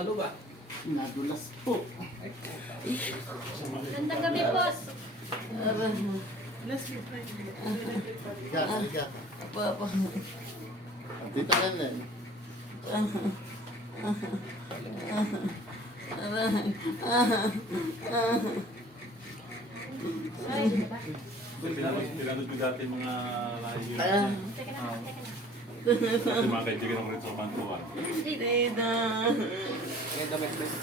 ano ba? Nadulas po. Gandang gabi, boss. Higa, higa. Apa. Dito ka na. Pinanod ko dati mga lahi. Teka na, teka na. Dati mga kaibigan ng Rizzo Pantuan. Tita. Ngayon damit, boss.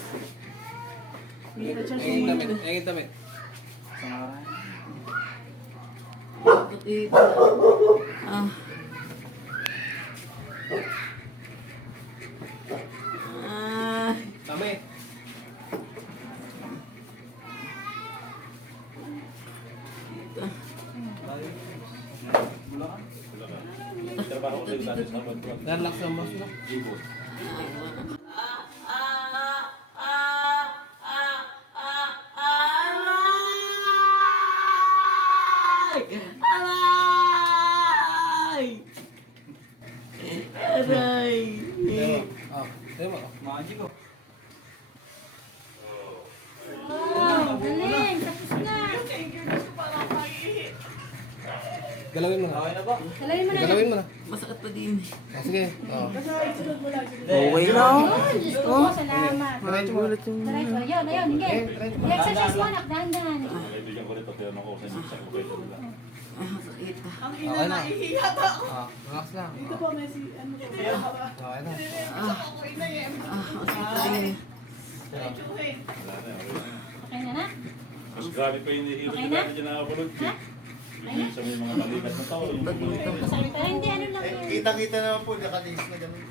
Ngayon damit, ngayon damit. Tita. Kami. Trabaho ko rin dati sa Pantuan. Relax lang, boss, no? Ibo. Aray! Tayo mo. Magic ko. Wow, galing. Tapos na. Galawin mo na. Okay na ba? Galawin mo na. Galawin mo na. Masakit pa din. Sige. Okay lang. Oh, Diyos ko, salamat. Diretso mo. Diretso. Ayun, ayun. Sige. I-exercise mo, anak. Dahan-dahan. Mga kaibigan ko rito, pero ako sa isang nila. Masakit. Okay na. Relax lang. Dito po, Messi. Okay na. Masakit pa din. Wala na, wala na. Okay na na? Mas grabe pa yung hihilo Okay ko na? dati dyan nakapulog. Yung sa may mga malikat na tao. Yung bumalik. Masakit pa. Hindi, ano lang yun. Kitang-kita naman po, nakalinis na ganun.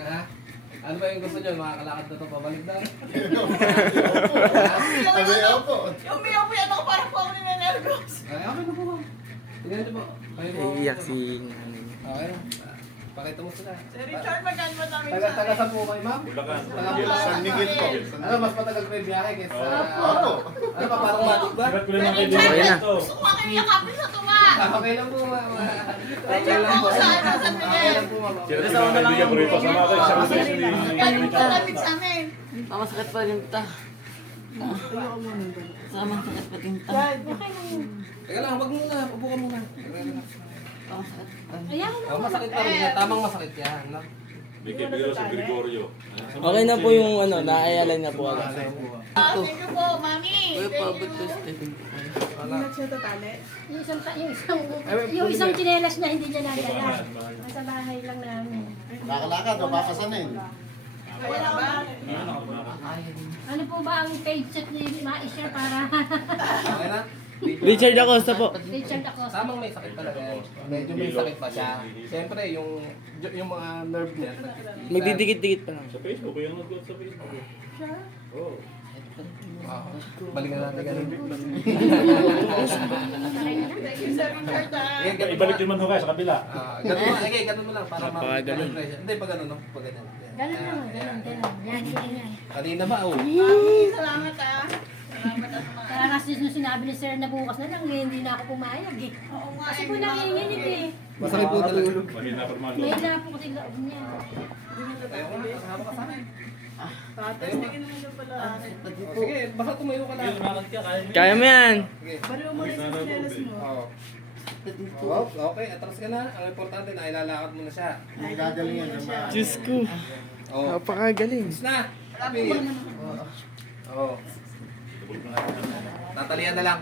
Ha? Ano ba yung gusto nyo? Makakalakad na ito pabalik na? Sabi ako po. Umiyak-umiyak ako para po ako ninenervous. Ay, okay na po ba? Tingnan nyo po. Kayo po. Iyak si Okay na. Pakita mo sila. Si Richard, magkano ba namin Taga saan po kayo, ma'am? Bulacan. San Miguel po. Ano, mas matagal pa yung biyahe kaysa... Opo. Ano ba, parang matig ba? Sikat ko rin mga kaibigan ko rito. Gusto ko kayo yakapin sa tuwa. Okay lang po, ma'am. Richard po ako sa ano, San Okay Miguel. lang po, ma'am. Sikat ko mga kaibigan ko rito. Sama ko isang beses ni Galing po Richard. kami sa amin. Masakit pa din ta. Sama sakit pa din ta. Okay lang yun. Teka lang, wag muna. Upo ka muna. Masakit pa. Ayan mo Oh, na. masakit pa rin yan. Tamang masakit yan. No? May kaibigan sa Gregorio. Okay na po yung ano, naayalay na po agad. Thank you po, mami. Kuya, Thank paabot you. ko sa Stephen ko. Yung isang tsinelas niya, hindi niya nadala. Nasa bahay lang namin. Nakalakad, mapapasanin. Wala ba? Ano po ba ang page set ni Ma-share para Okay na? Richard Acosta po. Richard Acosta? Tamang may sakit talaga yan. Medyo may sakit pa siya. Siyempre, yung mga nerve niya. Magdidikit-dikit pa lang. Sa Facebook, yung nag-upload sa Facebook. Oo. Balik na natin ganun. Thank you, Sir Richard. Ibalik din man ho kayo sa kabila. Ganun mo, okay, ganun mo lang para Napakagaling. Hindi, pag ganun, no? Pag ganun. Ganun naman, ganun. Yan, yan, yan. Kanina ba, oh? Mami, salamat ah. Salamat at mga. Kaya kasi nung sinabi ni Sir na bukas na lang, hindi na ako pumayag eh. Oo nga. Kasi po nanginginig eh. Masakit po talaga. Mahina pa naman. May na po kasi loob niya. Tayo nga, kasama ka sa akin. Tatas, tingin naman yung pala. Sige, basta tumayo ka lang. Kaya mo yan. Sige. Balo mo rin sa selos mo. Oo. Oh, okay, atras ka na. Ang importante na ilalakad mo na siya. May gagalingan naman. Diyos ko. Oo. Napakagaling. Tapos na. Sabi. Oo. Tatalian na lang.